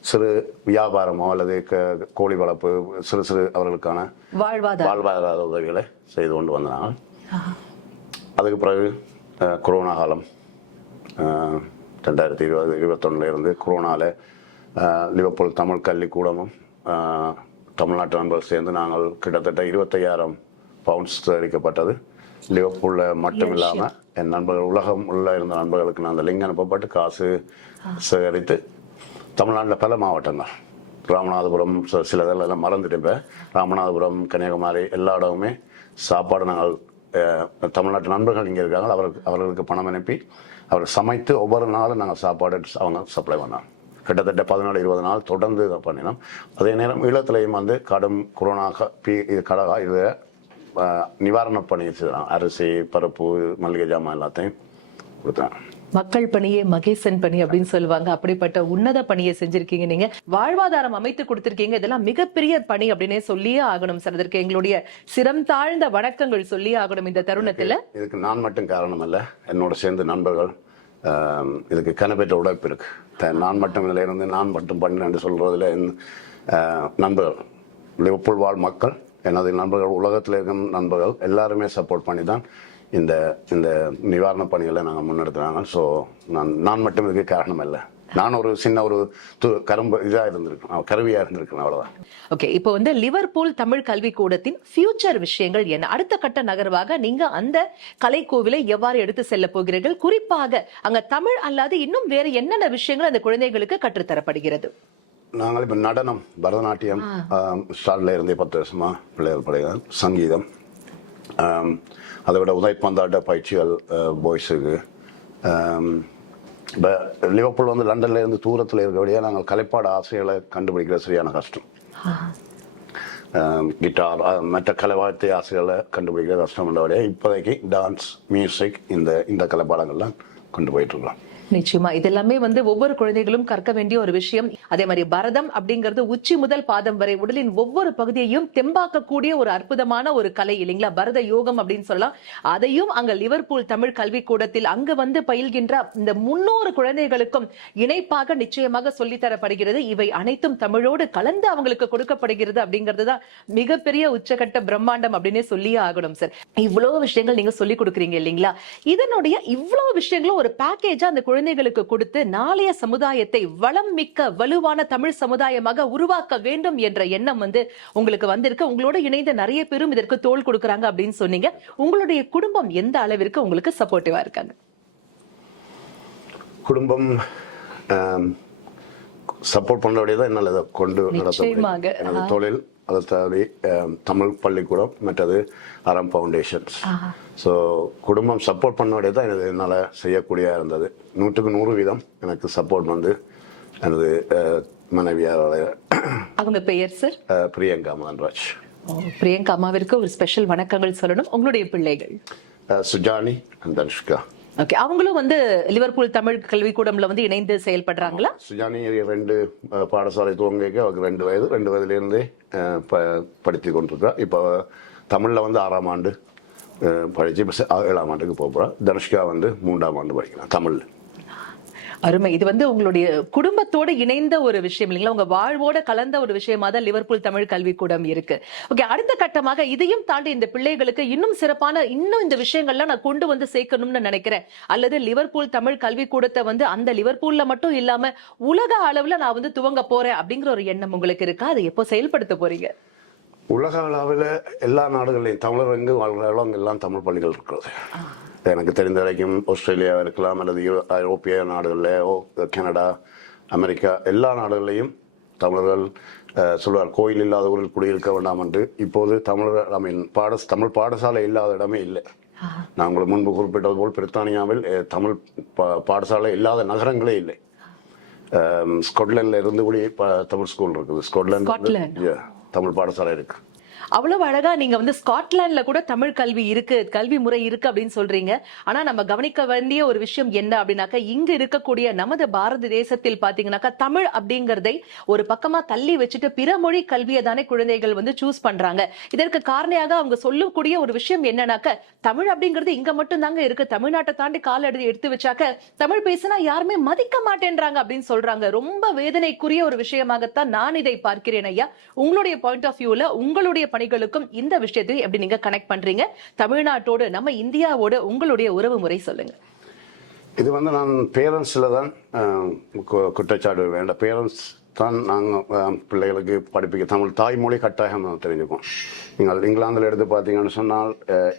சிறு வியாபாரமோ அல்லது கோழி வளர்ப்பு சிறு சிறு அவர்களுக்கான வாழ்வாதார உதவிகளை செய்து கொண்டு வந்தாங்க அதுக்கு பிறகு கொரோனா காலம் ரெண்டாயிரத்தி இருபது இருபத்தொன்னுல இருந்து கொரோனாவில் லிவர்பூல் தமிழ் கல்விக்கூடமும் தமிழ்நாட்டு நண்பர்கள் சேர்ந்து நாங்கள் கிட்டத்தட்ட இருபத்தையாயிரம் பவுண்ட்ஸ் சேகரிக்கப்பட்டது லிவர்பூலில் மட்டும் இல்லாமல் என் நண்பர்கள் உலகம் உள்ள இருந்த நண்பர்களுக்கு நான் அந்த லிங்க் அனுப்பப்பட்டு காசு சேகரித்து தமிழ்நாட்டில் பல மாவட்டங்கள். ராமநாதபுரம் சில இதெல்லாம் மறந்துட்டேன் ராமநாதபுரம் கன்னியாகுமரி எல்லா இடமுமே சாப்பாடு நாங்கள் தமிழ்நாட்டு நண்பர்கள் இங்கே இருக்காங்க. அவருக்கு அவர்களுக்கு பணம் அனுப்பி அவர் சமைத்து ஒவ்வொரு நாளும் நாங்கள் சாப்பாடு அவங்க சப்ளை பண்ணோம் கிட்டத்தட்ட பதினாலு இருபது நாள் தொடர்ந்து இதை பண்ணினோம். அதே நேரம் ஈழத்துலையும் வந்து கடும் கொரோனா பி இது கடகா இது அஹ், நிவாரண பணி செய்கிறாங்க அரிசி பருப்பு மளிகை ஜாமான் எல்லாத்தையும் கொடுத்தாங்க மக்கள் பணியே மகேசன் பணி அப்படின்னு சொல்லுவாங்க. அப்படிப்பட்ட உன்னத பணியை செஞ்சிருக்கீங்க நீங்க. வாழ்வாதாரம் அமைத்து கொடுத்திருக்கீங்க. இதெல்லாம் மிகப்பெரிய பணி அப்படின்னே சொல்லியே ஆகணும் சார். அதற்கு எங்களுடைய சிரம் தாழ்ந்த வணக்கங்கள் சொல்லியே ஆகணும் இந்த தருணத்துல. இதுக்கு நான் மட்டும் காரணம் அல்ல என்னோட சேர்ந்து நண்பர்கள் இதுக்கு கனப்பெற்ற உழைப்பு இருக்கு. நான் மட்டும் இதில் இருந்து நான் மட்டும் பண்ணேன் சொல்றதுல என், ஆ, நண்பர்கள். வாழ் மக்கள் எனது நண்பர்கள் உலகத்தில் இருக்கும் நண்பர்கள் எல்லாருமே சப்போர்ட் பண்ணி தான் இந்த இந்த நிவாரண பணிகளை நாங்கள் முன்னெடுத்துனாங்க ஸோ நான் நான் மட்டும் இதுக்கு காரணம் இல்லை நான் ஒரு சின்ன ஒரு து கரும்பு இதாக இருந்திருக்கேன் கருவியாக இருந்திருக்கேன் அவ்வளோதான் ஓகே இப்போ வந்து லிவர்பூல் தமிழ் கல்வி கூடத்தின் ஃபியூச்சர் விஷயங்கள் என்ன? அடுத்த கட்ட நகர்வாக நீங்க அந்த கலைக்கோவிலை எவ்வாறு எடுத்து செல்ல போகிறீர்கள்? குறிப்பாக அங்க தமிழ் அல்லாது இன்னும் வேற என்னென்ன விஷயங்கள் அந்த குழந்தைகளுக்கு கற்றுத்தரப்படுகிறது நாங்கள் இப்போ நடனம் பரதநாட்டியம் ஸ்டார்ட்ல இருந்தே பத்து வருஷமா பிள்ளைகள் பழைய சங்கீதம். அதை விட உதைப்பந்தாட்ட பயிற்சிகள் பாய்ஸுக்கு இப்போ லிவர்பூல் வந்து லண்டன்ல இருந்து தூரத்தில் இருக்கபடியா நாங்கள் கலைப்பாட ஆசைகளை கண்டுபிடிக்கிறது சரியான கஷ்டம். கிட்டார் மற்ற கலைவார்த்தை ஆசைகளை கண்டுபிடிக்கிறது கஷ்டம் என்றபடியா இப்போதைக்கு டான்ஸ் மியூசிக் இந்த இந்த கலைப்பாடங்கள்லாம் கொண்டு போயிட்டு இருக்கோம் நிச்சயமா. இதெல்லாமே வந்து ஒவ்வொரு குழந்தைகளும் கற்க வேண்டிய ஒரு விஷயம். அதே மாதிரி பரதம் அப்படிங்கிறது உச்சி முதல் பாதம் வரை உடலின் ஒவ்வொரு பகுதியையும் தெம்பாக்கக்கூடிய ஒரு அற்புதமான ஒரு கலை இல்லைங்களா? பரத யோகம் அப்படின்னு சொல்லலாம். அதையும் அங்க லிவர்பூல் தமிழ் கல்வி கூடத்தில் அங்கு வந்து பயில்கின்ற இந்த முன்னூறு குழந்தைகளுக்கும் இணைப்பாக நிச்சயமாக சொல்லித்தரப்படுகிறது இவை அனைத்தும் தமிழோடு கலந்து அவங்களுக்கு கொடுக்கப்படுகிறது அப்படிங்கிறது தான் மிகப்பெரிய உச்சகட்ட பிரம்மாண்டம் அப்படின்னே சொல்லியே ஆகணும் சார் இவ்வளவு விஷயங்கள் நீங்க சொல்லி கொடுக்குறீங்க இல்லைங்களா? இதனுடைய இவ்வளவு விஷயங்களும் ஒரு பேக்கேஜா அந்த குழந்தைகளுக்கு கொடுத்து நாளைய சமுதாயத்தை வளம் மிக்க வலுவான தமிழ் சமுதாயமாக உருவாக்க வேண்டும் என்ற எண்ணம் வந்து உங்களுக்கு வந்திருக்கு. உங்களோட இணைந்த நிறைய பேரும் இதற்கு தோள் கொடுக்கறாங்க அப்படின்னு சொன்னீங்க. உங்களுடைய குடும்பம் எந்த அளவிற்கு உங்களுக்கு சப்போர்ட்டிவா இருக்காங்க? குடும்பம் சப்போர்ட் பண்ணபடியே தான் என்னால் கொண்டு நடத்த முடியும். தொழில் அதை தமிழ் பள்ளிக்கூடம் மற்றது அறம் ஃபவுண்டேஷன்ஸ் ஸோ குடும்பம் சப்போர்ட் பண்ணபடியே தான் எனது என்னால் செய்யக்கூடிய இருந்தது. நூற்றுக்கு நூறு வீதம் எனக்கு சப்போர்ட் வந்து எனது அஹ், மனைவியார் அவங்க பெயர் சார் பிரியங்கா மதன்ராஜ். பிரியங்கா அம்மாவிற்கு ஒரு ஸ்பெஷல் வணக்கங்கள் சொல்லணும். உங்களுடைய பிள்ளைகள்? சுஜானி அண்ட் தனுஷ்கா. ஓகே அவங்களும் வந்து லிவர்பூல் தமிழ் கல்விக்கூடம்ல வந்து இணைந்து செயல்படுறாங்களா? சுஜானி ரெண்டு பாடசாலை துவங்க அவருக்கு ரெண்டு வயது ரெண்டு வயதுலேருந்தே ப படித்து கொண்டிருக்கா இப்போ தமிழில் வந்து ஆறாம் ஆண்டு படித்து இப்போ ஏழாம் ஆண்டுக்கு போக போகிறா தனுஷ்கா வந்து மூன்றாம் ஆண்டு படிக்கிறான் தமிழ் அருமை. இது வந்து உங்களுடைய குடும்பத்தோட இணைந்த ஒரு விஷயம் இல்லைங்களா? உங்க வாழ்வோட கலந்த ஒரு விஷயமா தான் லிவர்பூல் தமிழ் கல்விக்கூடம் இருக்கு. ஓகே அடுத்த கட்டமாக இதையும் தாண்டி இந்த பிள்ளைகளுக்கு இன்னும் சிறப்பான இன்னும் இந்த விஷயங்கள்லாம் நான் கொண்டு வந்து சேர்க்கணும்னு நினைக்கிறேன். அல்லது லிவர்பூல் தமிழ் கல்விக்கூடத்தை வந்து அந்த லிவர்பூல்ல மட்டும் இல்லாம உலக அளவுல நான் வந்து துவங்க போறேன் அப்படிங்கிற ஒரு எண்ணம் உங்களுக்கு இருக்கா? அதை எப்போ செயல்படுத்த போறீங்க? உலக அளவில் எல்லா நாடுகளையும் தமிழர் எங்கு அங்கே எல்லாம் தமிழ் பள்ளிகள் இருக்கிறது. எனக்கு தெரிந்த வரைக்கும் ஆஸ்திரேலியா இருக்கலாம் அல்லது ஐரோப்பிய நாடுகளில் ஓ கனடா அமெரிக்கா எல்லா நாடுகளிலையும் தமிழர்கள் சொல்வார் கோயில் இல்லாத ஊரில் குடியிருக்க வேண்டாம் என்று. இப்போது தமிழர் ஐ மீன் பாட தமிழ் பாடசாலை இல்லாத இடமே இல்லை. நான் உங்களுக்கு முன்பு குறிப்பிட்டது போல் பிரித்தானியாவில் தமிழ் பா- பாடசாலை இல்லாத நகரங்களே இல்லை. அஹ், ஸ்காட்லாந்துல இருந்து கூட தமிழ் ஸ்கூல் இருக்குது. ஸ்காட்லாந்து தமிழ் பாடசாலை இருக்கு. அவ்வளவு அழகா நீங்க வந்து ஸ்காட்லாண்ட்ல கூட தமிழ் கல்வி இருக்கு கல்வி முறை இருக்கு அப்படின்னு சொல்றீங்க. ஆனா நம்ம கவனிக்க வேண்டிய ஒரு விஷயம் என்ன அப்படின்னாக்கா இங்க இருக்கக்கூடிய நமது பாரத தேசத்தில் பாத்தீங்கன்னாக்கா தமிழ் அப்படிங்கறதை ஒரு பக்கமா தள்ளி வச்சுட்டு பிற மொழி கல்வியை தானே குழந்தைகள் வந்து சூஸ் பண்றாங்க. இதற்கு காரணியாக அவங்க சொல்லக்கூடிய ஒரு விஷயம் என்னன்னாக்க தமிழ் அப்படிங்கிறது இங்க மட்டும் தாங்க இருக்கு. தமிழ்நாட்டை தாண்டி கால எடுத்து எடுத்து வச்சாக்க தமிழ் பேசினா யாருமே மதிக்க மாட்டேன்றாங்க அப்படின்னு சொல்றாங்க. ரொம்ப வேதனைக்குரிய ஒரு விஷயமாகத்தான் நான் இதை பார்க்கிறேன் ஐயா. உங்களுடைய பாயிண்ட் ஆஃப் வியூல உங்களுடைய பணி பணிகளுக்கும் இந்த விஷயத்தையும் எப்படி நீங்க கனெக்ட் பண்றீங்க? தமிழ்நாட்டோடு நம்ம இந்தியாவோட உங்களுடைய உறவு முறை சொல்லுங்க. இது வந்து நான் பேரண்ட்ஸில் தான் அஹ், கு- குற்றச்சாட்டு வேண்ட பேரண்ட்ஸ் தான் நாங்கள் பிள்ளைகளுக்கு படிப்பிக்க தமிழ் தாய்மொழி கட்டாயம் தான் தெரிஞ்சுப்போம் நீங்கள் இங்கிலாந்தில் எடுத்து பார்த்தீங்கன்னு சொன்னால்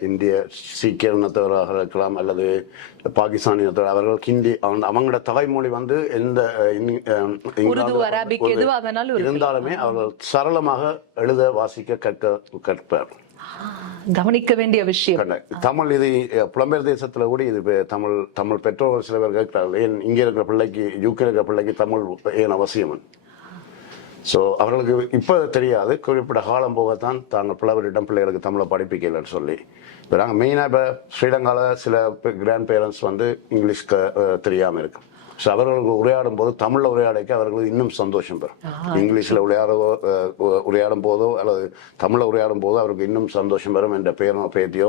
இந்திய சீக்கிய இனத்தவராக இருக்கலாம் அல்லது பாகிஸ்தான் இனத்தவர் அவர்கள் ஹிந்தி அவங்க அவங்களோட தாய்மொழி வந்து எந்த. இருந்தாலுமே அவர்கள் சரளமாக எழுத வாசிக்க கற்க கற்பார். கவனிக்க வேண்டிய விஷயம். தமிழ் இது புலம்பெயர் தேசத்துல கூட இது தமிழ் தமிழ் பெற்றோர் சில பேர் கேட்கிறார்கள் ஏன் இங்க இருக்கிற பிள்ளைக்கு யூகே இருக்கிற பிள்ளைக்கு தமிழ் ஏன் அவசியம்? ஸோ அவர்களுக்கு இப்போ தெரியாது. குறிப்பிட்ட காலம் போகத்தான் தாங்கள் புலவரிடம் பிள்ளைகளுக்கு தமிழை படிப்பிக்கலைன்னு சொல்லி. இப்போ நாங்கள் மெயினாக இப்போ ஸ்ரீலங்காவில் சில கிராண்ட் பேரண்ட்ஸ் வந்து இங்கிலீஷ் க தெரியாமல் இருக்கு. ஸோ அவர்களுக்கு உரையாடும் போது தமிழில் உரையாடைக்க அவர்களுக்கு இன்னும் சந்தோஷம் பெறும். இங்கிலீஷில் உரையாடவோ உரையாடும் போதோ அல்லது தமிழில் உரையாடும் போதோ அவருக்கு இன்னும் சந்தோஷம் பெறும் என்ற பேரனோ பேத்தியோ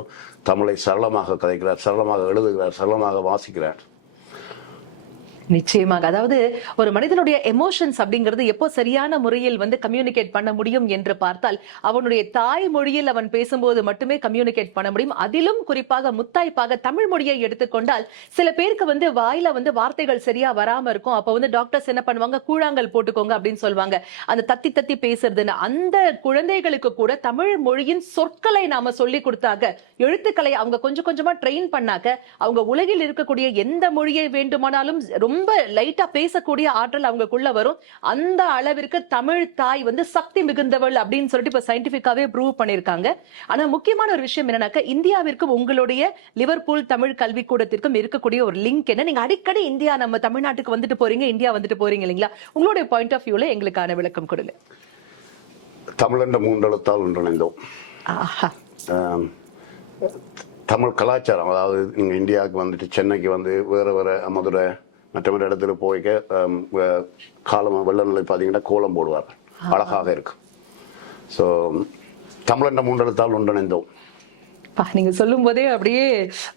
தமிழை சரளமாக கதைக்கிறார் சரளமாக எழுதுகிறார் சரளமாக வாசிக்கிறார். நிச்சயமாக. அதாவது ஒரு மனிதனுடைய எமோஷன்ஸ் அப்படிங்கிறது எப்போ சரியான முறையில் வந்து கம்யூனிகேட் பண்ண முடியும் என்று பார்த்தால் அவனுடைய தாய் மொழியில் அவன் பேசும்போது மட்டுமே கம்யூனிகேட் பண்ண முடியும். அதிலும் குறிப்பாக முத்தாய்ப்பாக தமிழ் மொழியை எடுத்துக்கொண்டால் சில பேருக்கு வந்து வாயில வந்து வார்த்தைகள் சரியா வராம இருக்கும். அப்ப வந்து டாக்டர்ஸ் என்ன பண்ணுவாங்க? கூழாங்கல் போட்டுக்கோங்க அப்படின்னு சொல்லுவாங்க. அந்த தத்தி தத்தி பேசுறதுன்னு அந்த குழந்தைகளுக்கு கூட தமிழ் மொழியின் சொற்களை நாம சொல்லி கொடுத்தாக்க எழுத்துக்களை அவங்க கொஞ்சம் கொஞ்சமா ட்ரெயின் பண்ணாக்க அவங்க உலகில் இருக்கக்கூடிய எந்த மொழியை வேண்டுமானாலும் ரொம்ப லைட்டா பேசக்கூடிய ஆற்றல் அவங்களுக்குள்ள வரும். அந்த அளவிற்கு தமிழ் தாய் வந்து சக்தி மிகுந்தவள் அப்படின்னு சொல்லிட்டு இப்ப சயின்டிபிக்காவே ப்ரூவ் பண்ணிருக்காங்க ஆனா முக்கியமான ஒரு விஷயம் என்னன்னாக்க இந்தியாவிற்கும் உங்களுடைய லிவர்பூல் தமிழ் கல்விக்கூடத்திற்கும் இருக்கக்கூடிய ஒரு லிங்க் என்ன? நீங்க அடிக்கடி இந்தியா நம்ம தமிழ்நாட்டுக்கு வந்துட்டு போறீங்க இந்தியா வந்துட்டு போறீங்க இல்லைங்களா? உங்களுடைய பாயிண்ட் ஆஃப் வியூல எங்களுக்கான விளக்கம் கொடுங்க. தமிழ் என்ற மூன்றெழுத்தால் ஒன்றிணைந்தோம். தமிழ் கலாச்சாரம் அதாவது நீங்க இந்தியாவுக்கு வந்துட்டு சென்னைக்கு வந்து வேற வேற மதுரை மற்ற மற்ற இடத்துல போய்க்க காலம் வெள்ளநிலை பார்த்தீங்கன்னா கோலம் போடுவார் அழகாக இருக்கு. ஸோ தமிழ் என்ற மூன்றெழுத்தால் ஒன்றிணைந்தோம். பா, நீங்க சொல்லும் போதே அப்படியே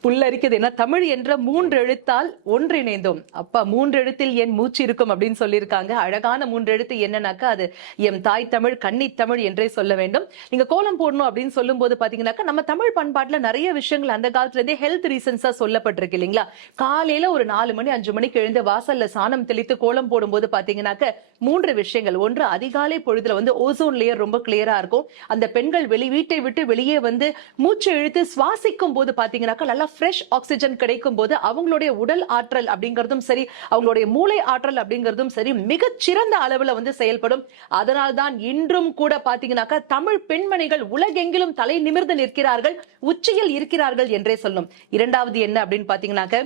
புல்லரிக்குது. ஏன்னா தமிழ் என்ற மூன்று எழுத்தால் ஒன்றிணைந்தோம். அப்பா மூன்று எழுத்தில் என் மூச்சு இருக்கும் அப்படின்னு சொல்லியிருக்காங்க. அழகான மூன்று எழுத்து என்னன்னாக்கா அது எம் தாய் தமிழ் கன்னி தமிழ் என்றே சொல்ல வேண்டும். நீங்க கோலம் போடணும் அப்படின்னு சொல்லும் போது பாத்தீங்கன்னாக்கா நம்ம தமிழ் பண்பாட்டுல நிறைய விஷயங்கள் அந்த காலத்துல இருந்தே ஹெல்த் ரீசன்ஸா சொல்லப்பட்டிருக்கு இல்லைங்களா? காலையில ஒரு நாலு மணி அஞ்சு மணிக்கு எழுந்து வாசல்ல சாணம் தெளித்து கோலம் போடும்போது பாத்தீங்கன்னாக்க மூன்று விஷயங்கள். ஒன்று அதிகாலை பொழுதுல வந்து ஓசோன் லேயர் ரொம்ப கிளியரா இருக்கும். அந்த பெண்கள் வெளி வீட்டை விட்டு வெளியே வந்து மூச்சு எடுத்து சுவாசிக்கும் போது பாத்தீங்கன்னாக்கா நல்லா ஃப்ரெஷ் ஆக்சிஜன் கிடைக்கும் போது அவங்களுடைய உடல் ஆற்றல் அப்படிங்கிறதும் சரி அவங்களுடைய மூளை ஆற்றல் அப்படிங்கிறதும் சரி மிக சிறந்த அளவுல வந்து செயல்படும். அதனால்தான் இன்றும் கூட பாத்தீங்கன்னாக்கா தமிழ் பெண்மணிகள் உலகெங்கிலும் தலை நிமிர்ந்து நிற்கிறார்கள் உச்சியில் இருக்கிறார்கள் என்றே சொல்லும் இரண்டாவது என்ன அப்படின்னு பாத்தீங்கன்னாக்க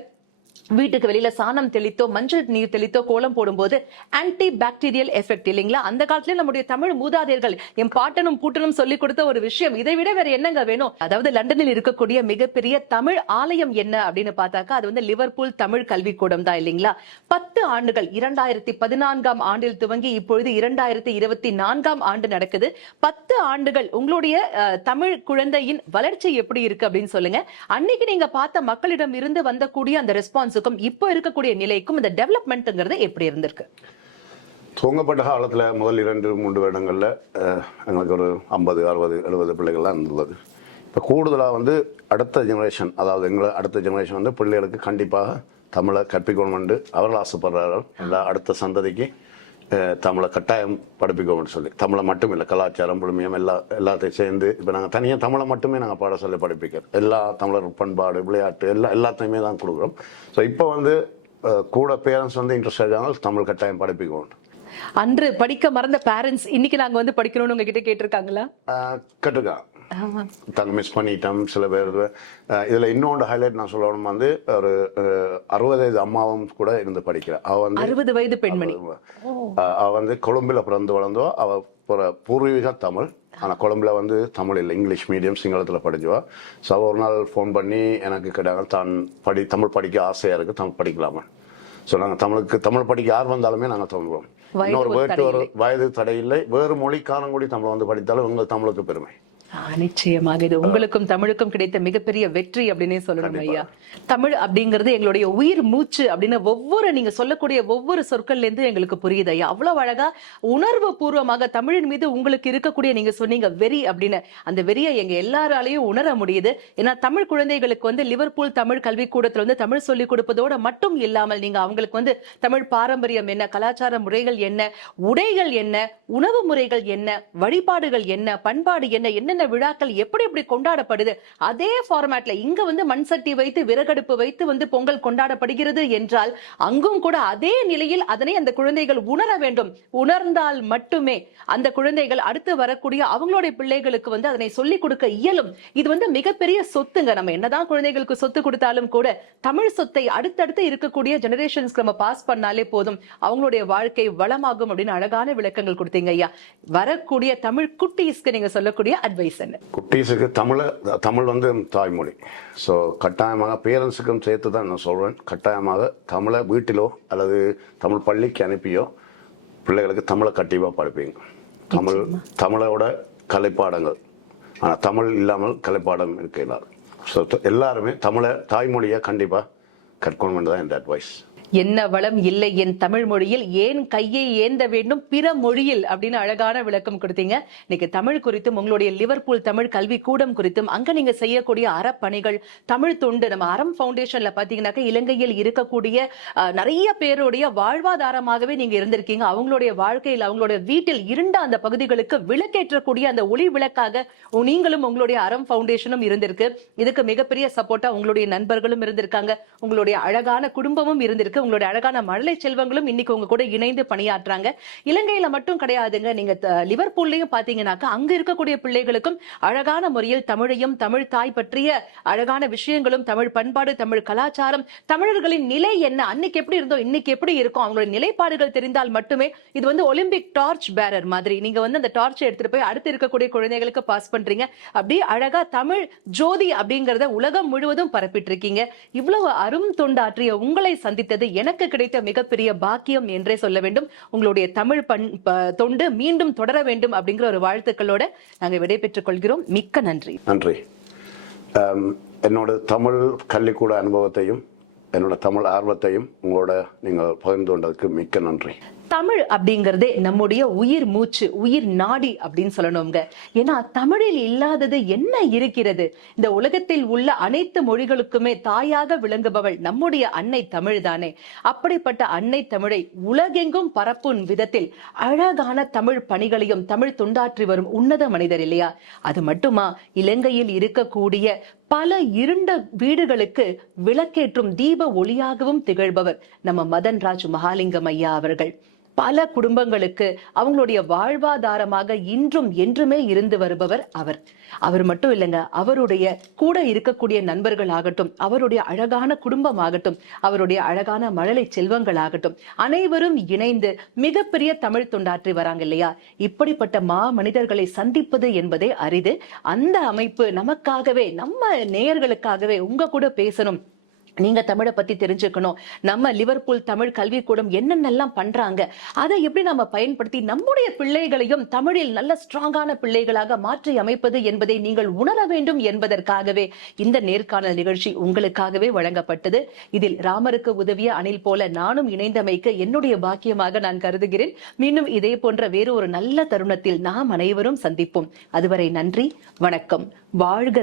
வீட்டுக்கு வெளியில சாணம் தெளித்தோ மஞ்சள் நீர் தெளித்தோ கோலம் போடும்போது ஆன்டி பாக்டீரியல் எஃபெக்ட் இல்லைங்களா? அந்த காலத்துல நம்முடைய தமிழ் மூதாதையர்கள் என் பாட்டனும் பூட்டனும் சொல்லி கொடுத்த ஒரு விஷயம். இதை விட வேற என்னங்க வேணும்? அதாவது லண்டனில் இருக்கக்கூடிய மிகப்பெரிய தமிழ் ஆலயம் என்ன அப்படின்னு பார்த்தாக்கா அது வந்து லிவர்பூல் தமிழ் கல்விக்கூடம் தான் இல்லைங்களா? பத்து ஆண்டுகள் இரண்டாயிரத்தி பதினான்காம் ஆண்டில் துவங்கி இப்பொழுது இரண்டாயிரத்தி இருபத்தி நான்காம் ஆண்டு நடக்குது. பத்து ஆண்டுகள் உங்களுடைய தமிழ் குழந்தையின் வளர்ச்சி எப்படி இருக்கு அப்படின்னு சொல்லுங்க. அன்னைக்கு நீங்க பார்த்த மக்களிடம் இருந்து வந்தக்கூடிய அந்த ரெஸ்பான்ஸ் ரெஸ்பான்ஸுக்கும் இப்போ இருக்கக்கூடிய நிலைக்கும் இந்த டெவலப்மெண்ட்ங்கிறது எப்படி இருந்திருக்கு? துவங்கப்பட்ட காலத்தில் முதல் இரண்டு மூன்று வருடங்களில் எங்களுக்கு ஒரு ஐம்பது அறுபது எழுபது பிள்ளைகள்லாம் இருந்துள்ளது இப்போ கூடுதலாக வந்து அடுத்த ஜெனரேஷன் அதாவது எங்களை அடுத்த ஜெனரேஷன் வந்து பிள்ளைகளுக்கு கண்டிப்பாக தமிழை கற்பிக்கணும்னு அவர்கள் ஆசைப்படுறார்கள். எல்லா அடுத்த சந்ததிக்கு தமிழை கட்டாயம் படிப்பிக்கணும்னு சொல்லி. தமிழை மட்டும் இல்லை கலாச்சாரம் புதுமையம் எல்லா எல்லாத்தையும் சேர்ந்து இப்போ நாங்கள் தனியாக தமிழை மட்டுமே நாங்கள் பாடசாலை படிப்பிக்கிறோம். எல்லா தமிழர் பண்பாடு விளையாட்டு எல்லா எல்லாத்தையுமே தான் கொடுக்குறோம். ஸோ இப்போ வந்து கூட பேரண்ட்ஸ் வந்து இன்ட்ரெஸ்ட் ஆகாமல் தமிழ் கட்டாயம் படிப்பிக்கணும் அன்று படிக்க மறந்த பேரண்ட்ஸ் இன்னைக்கு நாங்க வந்து படிக்கணும்னு உங்ககிட்ட கேட்டிருக்காங்களா? கட்டுக்கா தங்க மிஸ் பண்ணிட்டோம் சில பேர். இதுல இன்னொன்று ஹைலைட் நான் சொல்லணும் வந்து ஒரு அறுபது வயது அம்மாவும் கூட இருந்து படிக்கிறா. அவ வந்து அறுபது வயது பெண்மணி. அஹ், அவ வந்து கொழும்புல பிறந்து வளர்ந்தோ அவ ஒரு பூர்வீக தமிழ். ஆனா கொழும்புல வந்து தமிழ் இல்லை இங்கிலீஷ் மீடியம் சிங்களத்துல படிச்சுவா. ஸோ ஒரு நாள் ஃபோன் பண்ணி எனக்கு கேட்டாங்க தான் படி தமிழ் படிக்க ஆசையா இருக்கு? தமிழ் படிக்கலாமா? ஸோ நாங்கள் தமிழுக்கு தமிழ் படிக்க யார் வந்தாலுமே நாங்கள் வயது இன்னொரு தடை ஒரு வயது தடை இல்லை வேறு மொழிக்காரன் கூடி தமிழ் வந்து படித்தாலும் உங்கள் தமிழுக்கு பெருமை. நிச்சயமாக. இது உங்களுக்கும் தமிழுக்கும் கிடைத்த மிகப்பெரிய வெற்றி அப்படின்னே சொல்லணும் ஐயா. தமிழ் அப்படிங்கிறது எங்களுடைய உயிர் மூச்சு அப்படின்னு ஒவ்வொரு நீங்க சொல்லக்கூடிய ஒவ்வொரு சொற்கள்ல இருந்து எங்களுக்கு புரியுது ஐயா. அவ்வளவு அழகா உணர்வு பூர்வமாக தமிழின் மீது உங்களுக்கு இருக்கக்கூடிய நீங்க சொன்னீங்க வெறி அப்படின்னு. அந்த வெறியை எங்க எல்லாராலையும் உணர முடியுது. ஏன்னா தமிழ் குழந்தைகளுக்கு வந்து லிவர்பூல் தமிழ் கல்விக்கூடத்துல வந்து தமிழ் சொல்லிக் கொடுப்பதோட மட்டும் இல்லாமல் நீங்க அவங்களுக்கு வந்து தமிழ் பாரம்பரியம் என்ன கலாச்சார முறைகள் என்ன உடைகள் என்ன உணவு முறைகள் என்ன வழிபாடுகள் என்ன பண்பாடு என்ன என்னென்ன விழாக்கள் எப்படி எப்படி கொண்டாடப்படுது அதே ஃபார்மேட்ல இங்க வந்து மண் சட்டி வைத்து விரல் விறகடுப்பு வைத்து வந்து பொங்கல் கொண்டாடப்படுகிறது என்றால் அங்கும் கூட அதே நிலையில் அதனை அந்த குழந்தைகள் உணர வேண்டும். உணர்ந்தால் மட்டுமே அந்த குழந்தைகள் அடுத்து வரக்கூடிய அவங்களுடைய பிள்ளைகளுக்கு வந்து அதனை சொல்லிக் கொடுக்க இயலும். இது வந்து மிகப்பெரிய சொத்துங்க. நம்ம என்னதான் குழந்தைகளுக்கு சொத்து கொடுத்தாலும் கூட தமிழ் சொத்தை அடுத்தடுத்து இருக்கக்கூடிய ஜெனரேஷன்ஸ்க்கு நம்ம பாஸ் பண்ணாலே போதும். அவங்களுடைய வாழ்க்கை வளமாகும் அப்படின்னு அழகான விளக்கங்கள் கொடுத்தீங்க ஐயா. வரக்கூடிய தமிழ் குட்டீஸ்க்கு நீங்க சொல்லக்கூடிய அட்வைஸ் என்ன? குட்டீஸுக்கு தமிழ தமிழ் வந்து தாய்மொழி. ஸோ கட்டாயமாக பேரண்ட்ஸுக்கும் சேர்த்து தான் நான் சொல்கிறேன் கட்டாயமாக தமிழை வீட்டிலோ அல்லது தமிழ் பள்ளிக்கு அனுப்பியோ பிள்ளைகளுக்கு தமிழை கண்டிப்பாக படிப்பீங்க. தமிழ் தமிழோட கலைப்பாடங்கள். ஆனால் தமிழ் இல்லாமல் கலைப்பாடம் இருக்க இல்லாது. ஸோ எல்லாருமே தமிழை தாய்மொழியை கண்டிப்பாக கற்கணும் தான் என் அட்வைஸ் என்ன வளம் இல்லை என் தமிழ் மொழியில் ஏன் கையை ஏந்த வேண்டும்? பிற மொழியில் அப்படின்னு அழகான விளக்கம் கொடுத்தீங்க. இன்னைக்கு தமிழ் குறித்தும் உங்களுடைய லிவர்பூல் தமிழ் கல்வி கூடம் குறித்தும் அங்க நீங்க செய்யக்கூடிய அறப்பணிகள் தமிழ் தொண்டு நம்ம அறம் ஃபவுண்டேஷன்ல பாத்தீங்கன்னாக்க இலங்கையில் இருக்கக்கூடிய நிறைய பேருடைய வாழ்வாதாரமாகவே நீங்க இருந்திருக்கீங்க. அவங்களுடைய வாழ்க்கையில் அவங்களுடைய வீட்டில் இருண்ட அந்த பகுதிகளுக்கு விளக்கேற்றக்கூடிய அந்த ஒளி விளக்காக நீங்களும் உங்களுடைய அறம் ஃபவுண்டேஷனும் இருந்திருக்கு. இதுக்கு மிகப்பெரிய சப்போர்ட்டா உங்களுடைய நண்பர்களும் இருந்திருக்காங்க. உங்களுடைய அழகான குடும்பமும் இருந்திருக்கு. உங்களுடைய அழகான மழலை செல்வங்களும் இன்னைக்கு உங்க கூட இணைந்து பணியாற்றுறாங்க இலங்கையில மட்டும் கிடையாதுங்க. நீங்க லிவர்பூல்லையும் பாத்தீங்கன்னாக்கா அங்க இருக்கக்கூடிய பிள்ளைகளுக்கும் அழகான முறையில் தமிழையும் தமிழ் தாய் பற்றிய அழகான விஷயங்களும் தமிழ் பண்பாடு தமிழ் கலாச்சாரம் தமிழர்களின் நிலை என்ன அன்னைக்கு எப்படி இருந்தோம் இன்னைக்கு எப்படி இருக்கும் அவங்களோட நிலைப்பாடுகள் தெரிந்தால் மட்டுமே இது வந்து ஒலிம்பிக் டார்ச் பேரர் மாதிரி. நீங்க வந்து அந்த டார்ச் எடுத்துட்டு போய் அடுத்து இருக்கக்கூடிய குழந்தைகளுக்கு பாஸ் பண்றீங்க. அப்படியே அழகா தமிழ் ஜோதி அப்படிங்கறத உலகம் முழுவதும் பரப்பிட்டு இருக்கீங்க. இவ்வளவு அரும் தொண்டாற்றிய உங்களை சந்தித்தது எனக்கு கிடைத்த மிகப்பெரிய பாக்கியம் என்றே சொல்ல வேண்டும். உங்களுடைய தமிழ் பண் ப- தொண்டு மீண்டும் தொடர வேண்டும் அப்படிங்கிற ஒரு வாழ்த்துக்களோட நாங்கள் விடைபெற்றுக் கொள்கிறோம். மிக்க நன்றி. நன்றி. என்னோட தமிழ் கல்விக்கூட அனுபவத்தையும் என்னோட தமிழ் ஆர்வத்தையும் உங்களோட நீங்கள் பகிர்ந்து கொண்டதுக்கு மிக்க நன்றி. தமிழ் அப்படிங்கிறதே நம்முடைய உயிர் மூச்சு உயிர் நாடி அப்படின்னு சொல்லணுங்க ஏன்னா தமிழில் இல்லாதது என்ன இருக்கிறது? இந்த உலகத்தில் உள்ள அனைத்து மொழிகளுக்குமே தாயாக விளங்குபவள் நம்முடைய அன்னை தமிழ் தானே அப்படிப்பட்ட அன்னை தமிழை உலகெங்கும் பரப்பும் விதத்தில் அழகான தமிழ் பணிகளையும் தமிழ் தொண்டாற்றி வரும் உன்னத மனிதர் இல்லையா? அது மட்டுமா? இலங்கையில் இருக்கக்கூடிய பல இருண்ட வீடுகளுக்கு விளக்கேற்றும் தீப ஒளியாகவும் திகழ்பவர் நம்ம மதன்ராஜ் மகாலிங்கம் ஐயா அவர்கள். பல குடும்பங்களுக்கு அவங்களுடைய வாழ்வாதாரமாக இன்றும் என்றுமே இருந்து வருபவர் அவர். அவர் மட்டும் இல்லைங்க அவருடைய கூட இருக்கக்கூடிய நண்பர்கள் ஆகட்டும் அவருடைய அழகான குடும்பம் ஆகட்டும் அவருடைய அழகான மழலை செல்வங்கள் ஆகட்டும் அனைவரும் இணைந்து மிகப்பெரிய தமிழ் தொண்டாற்றி வராங்க இல்லையா? இப்படிப்பட்ட மா மனிதர்களை சந்திப்பது என்பதே அரிது. அந்த அமைப்பு நமக்காகவே நம்ம நேயர்களுக்காகவே உங்க கூட பேசணும். நீங்க தமிழை பத்தி தெரிஞ்சுக்கணும். நம்ம லிவர்பூல் தமிழ் கல்விக்கூடம் என்னென்னலாம் பண்றாங்க அதை எப்படி நம்ம பயன்படுத்தி நம்முடைய பிள்ளைகளையும் தமிழில் நல்ல ஸ்ட்ராங்கான பிள்ளைகளாக மாற்றி அமைப்பது என்பதை நீங்கள் உணர வேண்டும் என்பதற்காகவே இந்த நேர்காணல் நிகழ்ச்சி உங்களுக்காகவே வழங்கப்பட்டது. இதில் ராமருக்கு உதவிய அணில் போல நானும் இணைந்தமைக்கு என்னுடைய பாக்கியமாக நான் கருதுகிறேன். மீண்டும் இதே போன்ற வேறு ஒரு நல்ல தருணத்தில் நாம் அனைவரும் சந்திப்போம். அதுவரை நன்றி வணக்கம். வாழ்க